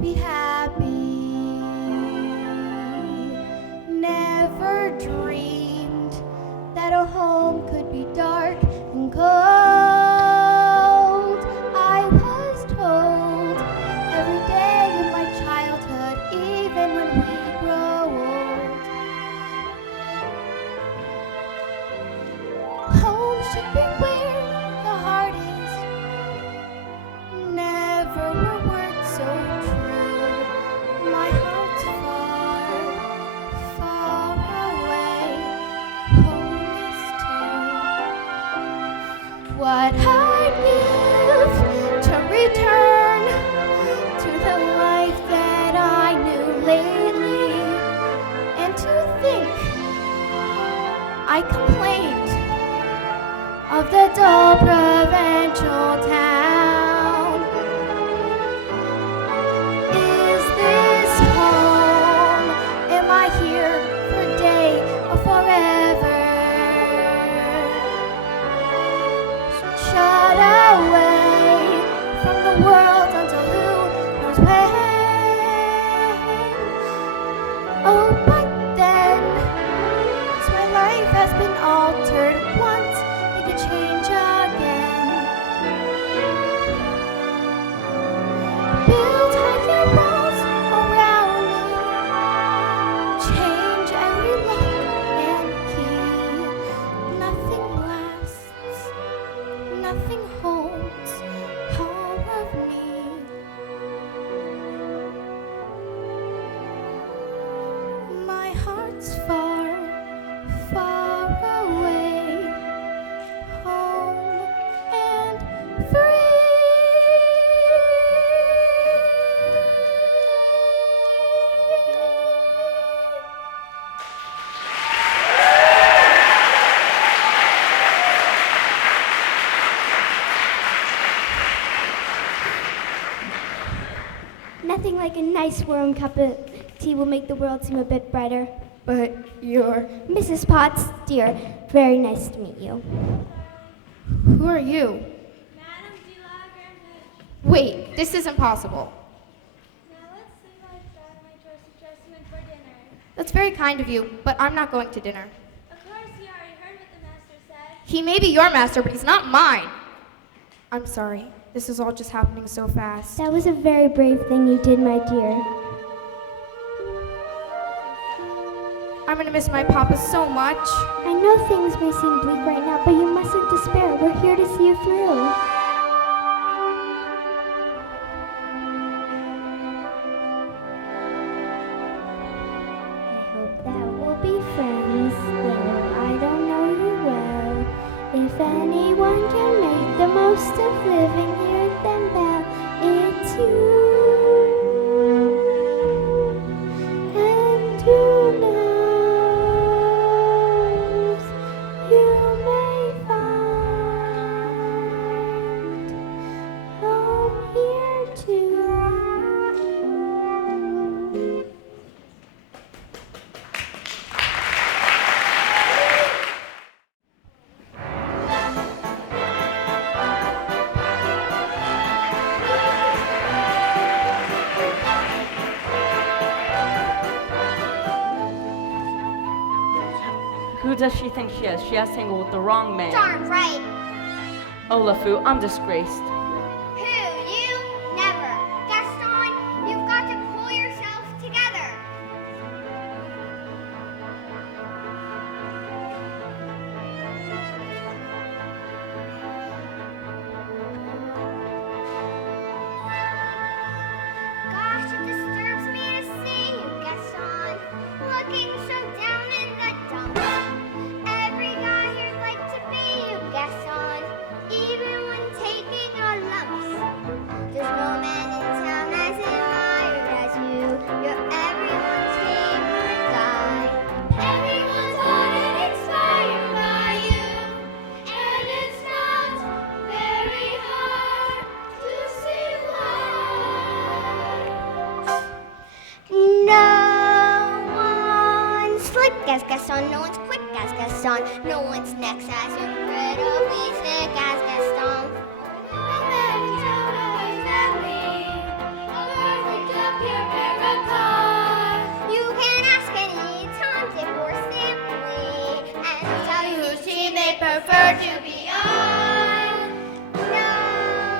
be happy. Never dreamed that a home could be dark and cold. I was told every day of my childhood, even when we grow old, home should be where the heart is. Never were words so true. My heart's far, far away. Home is too. What I'd give to return to the life that I knew lately, and to think I complained of the dull provincial town. Is this home? Am I here for a day or forever? Shut away from the world until who knows when. Oh, but then, as my life has been altered once, it could change again. Build higher walls around me, change every lock and key. Nothing lasts, nothing holds all of me. My heart's far, far away, home and free. Nothing like a nice warm cup of tea will make the world seem a bit brighter. But you're Mrs. Potts, dear. Very nice to meet you. Who are you? Madam de la Grandage. Wait, this isn't possible. Now let's see if I've got my choice of dressing for dinner. That's very kind of you, but I'm not going to dinner. Of course, you already heard what the master said. He may be your master, but he's not mine. I'm sorry. This is all just happening so fast. That was a very brave thing you did, my dear. I'm gonna miss my papa so much. I know things may seem bleak right now, but you mustn't despair. We're here to see you through. I hope that we'll be friends, though I don't know you well. If anyone can make the most of living here, then that it's you. And who knows, you may find home here too. Who does she think she is? She has tangled with the wrong man. Darn right. Oh, LeFou, I'm disgraced. Who? You? Never. Gaston, you've got to pull yourself together. Gosh, it disturbs me to see you, Gaston, looking so down in the dumps. Every guy here'd like to be you, Gaston, even when taking our lumps. There's no man in town as admired as you. You're everyone's favorite guy. Everyone's wanted inspired by you, and it's not very hard to see why. No one's slick as Gaston, no one's quick as Gaston, no one's next as incredibly thick as Gaston. No man in town knows that we are perfect prefer to be on. No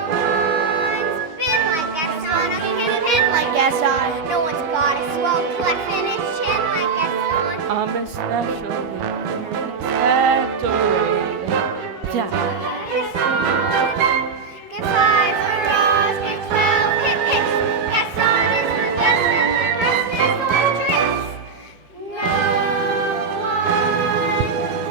one's been like Gaston, a pin like Gaston. No one's got a swell cleft in his chin like Gaston. I'm especially decorated. Yeah. Get 5 for Ross, get 12 hits. Gaston is the best and the rest is like tricks. No one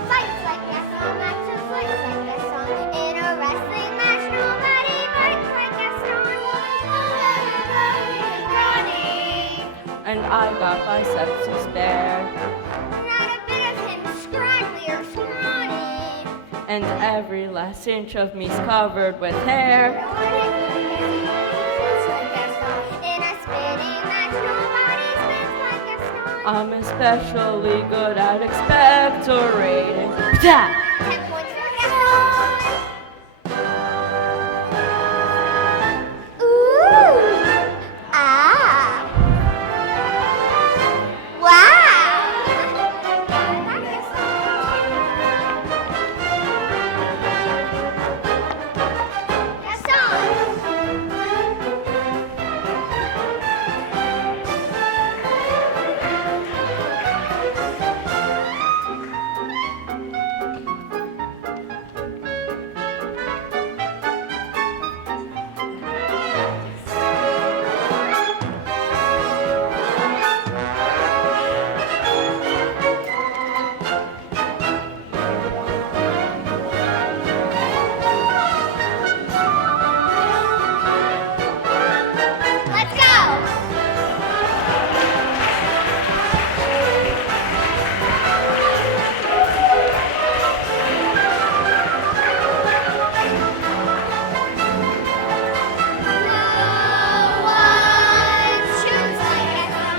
fights like Gaston, matches fights like Gaston. In a wrestling match, nobody fights like Gaston. Running. And I got biceps to spare. Not a bit of him scraggly or scrawny. And every last inch of me's covered with hair. In a spitting match, nobody spits like Gaston. I'm especially good at expectorating. Yeah. 10 points for Gaston. Ooh. Ah. Wow. Gaston. Let's go. No one shoots like Gaston,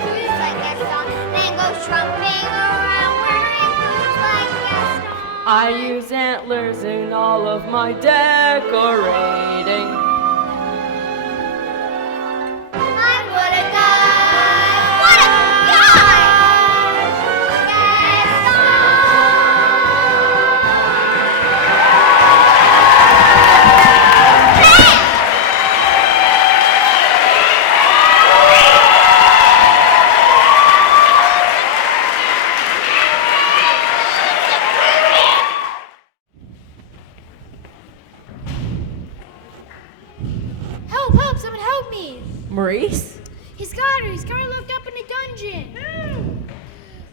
shoots like Gaston, then goes trumping around wearing boots like Gaston. I use antlers in all of my decorating. I'm what a guy! What a guy! Gaston! Help, help, someone help me. Maurice? He's got her locked up in a dungeon.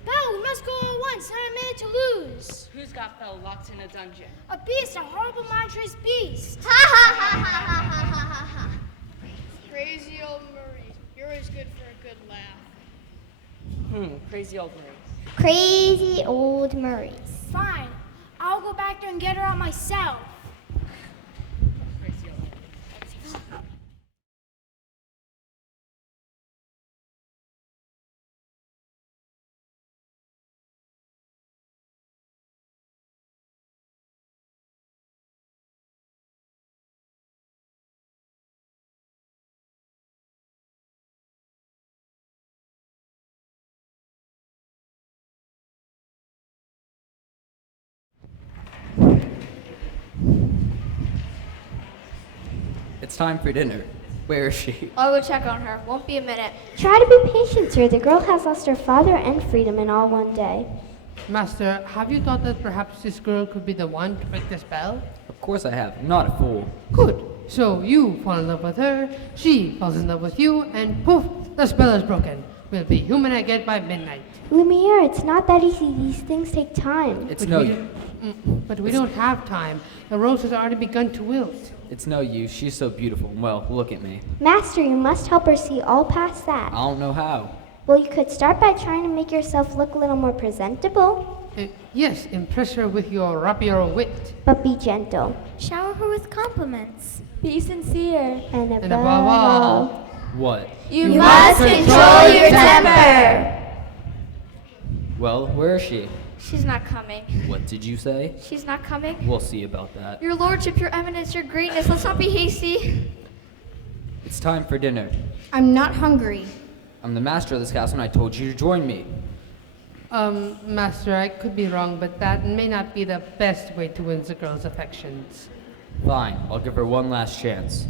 Belle, we must go at once, not a minute to lose. Who's got Belle locked in a dungeon? A beast, a horrible monstrous beast. Ha ha ha ha ha ha ha ha. Crazy old Maurice. You're always good for a good laugh. Crazy old Maurice. Crazy old Maurice. Fine, I'll go back there and get her out myself. Crazy old Maurice. It's time for dinner. Where is she? I'll go check on her. Won't be a minute. Try to be patient, sir. The girl has lost her father and freedom in all one day. Master, have you thought that perhaps this girl could be the one to break the spell? Of course I have. I'm not a fool. Good. So you fall in love with her, she falls in love with you, and poof, the spell is broken. We'll be human again by midnight. Lumiere, it's not that easy. These things take time. It's But no we use. But we don't have time. The rose has already begun to wilt. It's no use. She's so beautiful. Well, look at me. Master, you must help her see all past that. I don't know how. Well, you could start by trying to make yourself look a little more presentable. Yes, impress her with your rapier wit. But be gentle. Shower her with compliments. Be sincere. And above, And above all, What? you must control your temper. Well, where is she? She's not coming. What did you say? She's not coming. We'll see about that. Your lordship, your eminence, your greatness, let's not be hasty. It's time for dinner. I'm not hungry. I'm the master of this castle and I told you to join me. Master, I could be wrong, but that may not be the best way to win the girl's affections. Fine, I'll give her one last chance.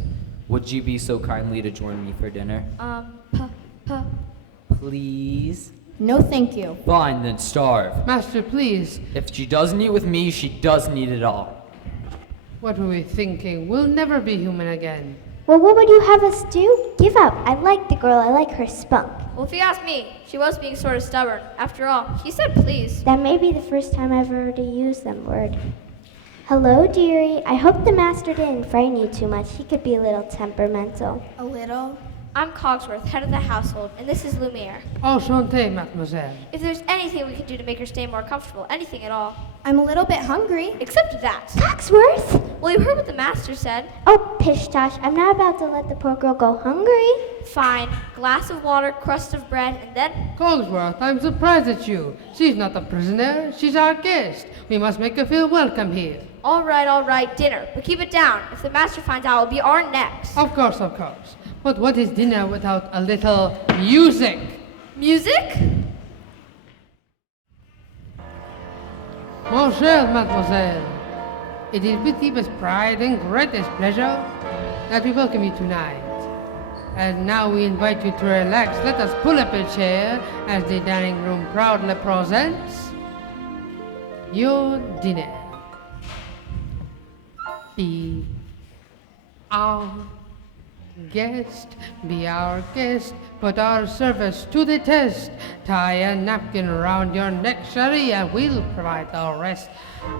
Would you be so kindly to join me for dinner? Please? No, thank you. Fine, then starve. Master, please. If she doesn't eat with me, she doesn't eat at all. What were we thinking? We'll never be human again. Well, what would you have us do? Give up. I like the girl. I like her spunk. Well, if you ask me, she was being sort of stubborn. After all, she said please. That may be the first time I've heard her use that word. Hello, dearie. I hope the master didn't frighten you too much. He could be a little temperamental. A little? I'm Cogsworth, head of the household, and this is Lumiere. Enchanté, mademoiselle. If there's anything we can do to make her stay more comfortable, anything at all. I'm a little bit hungry. Except that. Cogsworth! Well, you heard what the master said. Oh, pish tosh. I'm not about to let the poor girl go hungry. Fine. Glass of water, crust of bread, and then... Cogsworth, I'm surprised at you. She's not a prisoner. She's our guest. We must make her feel welcome here. All right, dinner. But keep it down. If the master finds out, it'll be our next. Of course. But what is dinner without a little music? Music? Mon cher mademoiselle, it is with deepest pride and greatest pleasure that we welcome you tonight. And now we invite you to relax. Let us pull up a chair as the dining room proudly presents your dinner. Be our guest, put our service to the test. Tie a napkin around your neck, chérie, and we'll provide the rest.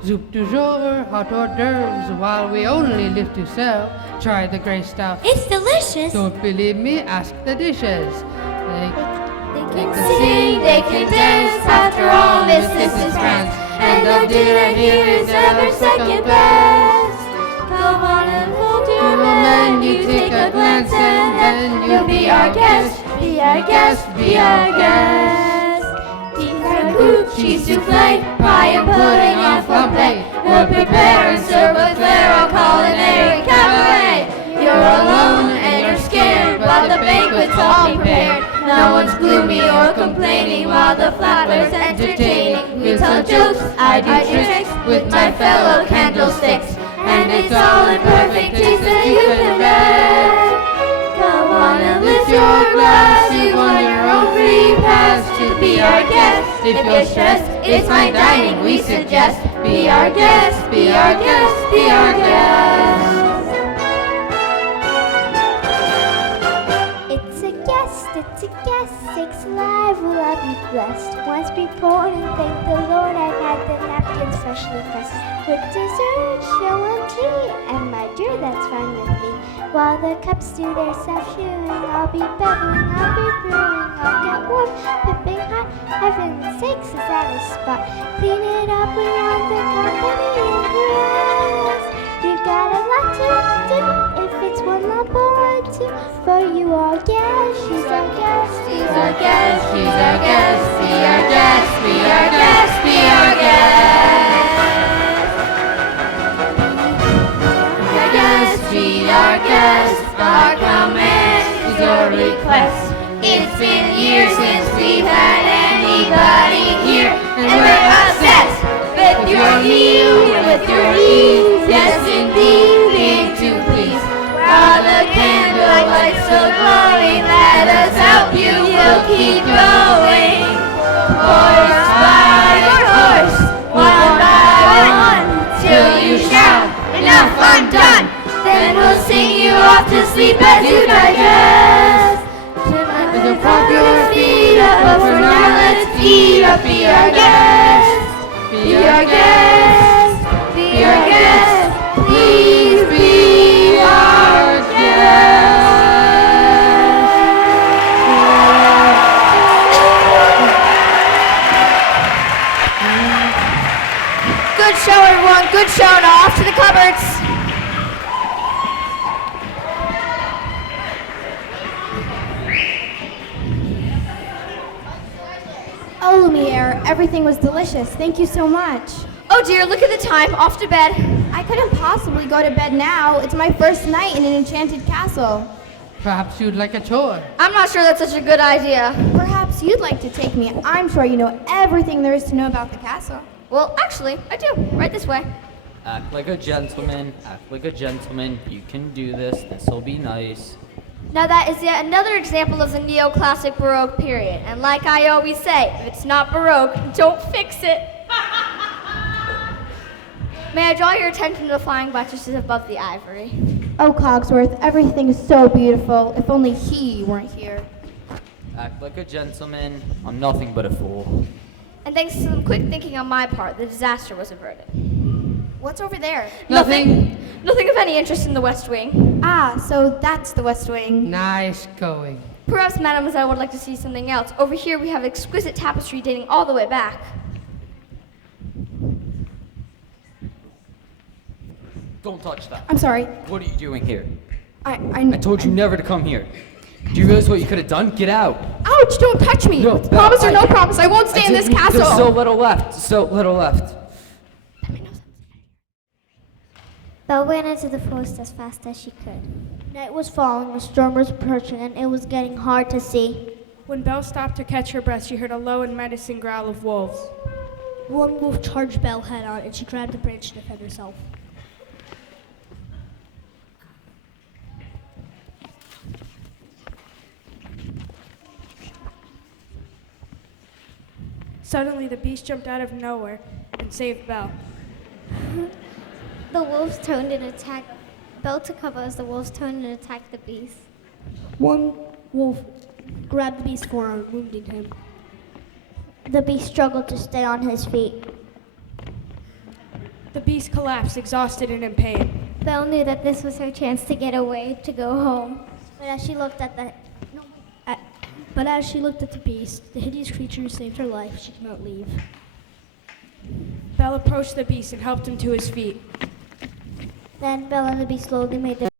Soup du jour, hot hors d'oeuvres, while we only live to serve. Try the great stuff. It's delicious. Don't believe me? Ask the dishes. They can sing, they can dance. After all, this is France. And our dinner here is ever second best. Come on and hold your man. You take a glance and then you'll be our guest. Be our guest, be our guest. Beef and goat, cheese souffle, pie and pudding on from plate. We'll prepare and serve with flair our culinary cabaret. You're alone and you're scared while the banquet's all prepared. No one's gloomy or complaining while the flatware's entertaining. We tell jokes, I do tricks with my fellow candlesticks. And it's all in perfect taste that you can rest. Come on and lift your glass. You want your own free pass to be our guest. If you're stressed, it's fine dining we suggest. Be our guest, be our guest, be our guest. It's a guest, sakes alive, will I be blessed. Once prepared and thank the Lord, I've had the napkins freshly pressed. With dessert, show and tea, and my dear, that's fine with me. While the cups do their self-chewing, I'll be bubbling, I'll be brewing, I'll get warm, piping hot. Heaven's sakes, is that a spot? Clean it up, we want the company impressed. We've got a lot to do, if it's one lump or two. For you our guest, she's our guest, she's our guest, she's our guest, be our guest, be our guest, be our guest. Be our guest, our command is your request. It's been years since we've had anybody here, and we're obsessed with your heel, with your ease. Yes, indeed, being to please. While the candlelight's still glowing, let us help you. We'll keep going. Horse by horse, one by one, till you shout, enough, I'm done. Then we'll sing you off to sleep as you digest. Tonight, prop your feet up, but for now let's eat up. Be our guest, be our guest, be our guest. Please be our guest. Good show, everyone. Good show. Now off to the cupboards. Oh, Lumiere, everything was delicious. Thank you so much. Oh dear, look at the time. Off to bed. I couldn't possibly go to bed now. It's my first night in an enchanted castle. Perhaps you'd like a tour. I'm not sure that's such a good idea. Perhaps Perhaps you'd like to take me. I'm sure you know everything there is to know about the castle. Well, actually, I do. Right this way. Act like a gentleman. Act like a gentleman. You can do this. This'll be nice. Now that is yet another example of the neoclassic Baroque period. And like I always say, if it's not Baroque, don't fix it. May I draw your attention to the flying buttresses above the ivory? Oh, Cogsworth, everything is so beautiful. If only he weren't here. Act like a gentleman. I'm nothing but a fool. And thanks to some quick thinking on my part, the disaster was averted. What's over there? Nothing of any interest in the West Wing. Ah, so that's the West Wing. Nice going. Perhaps Mademoiselle would like to see something else. Over here we have exquisite tapestry dating all the way back. Don't touch that. I'm sorry. What are you doing here? I I told you never to come here. Do you realize what you could have done? Get out. Ouch, don't touch me. No, Promise or I- no promise, I won't stay in this castle. There's so little left. So little left. Belle ran into the forest as fast as she could. Night was falling, a storm was approaching, and it was getting hard to see. When Belle stopped to catch her breath, she heard a low and menacing growl of wolves. One wolf charged Belle head on, and she grabbed a branch to defend herself. Suddenly, the beast jumped out of nowhere and saved Belle. The wolves turned and attacked. Belle took cover as the wolves turned and attacked the beast. One wolf grabbed the beast's forearm, wounding him. The beast struggled to stay on his feet. The beast collapsed, exhausted and in pain. Belle knew that this was her chance to get away, to go home. But as she looked at the But as she looked at the beast, the hideous creature who saved her life, she could not leave. Belle approached the beast and helped him to his feet. Then Belle and the beast slowly made their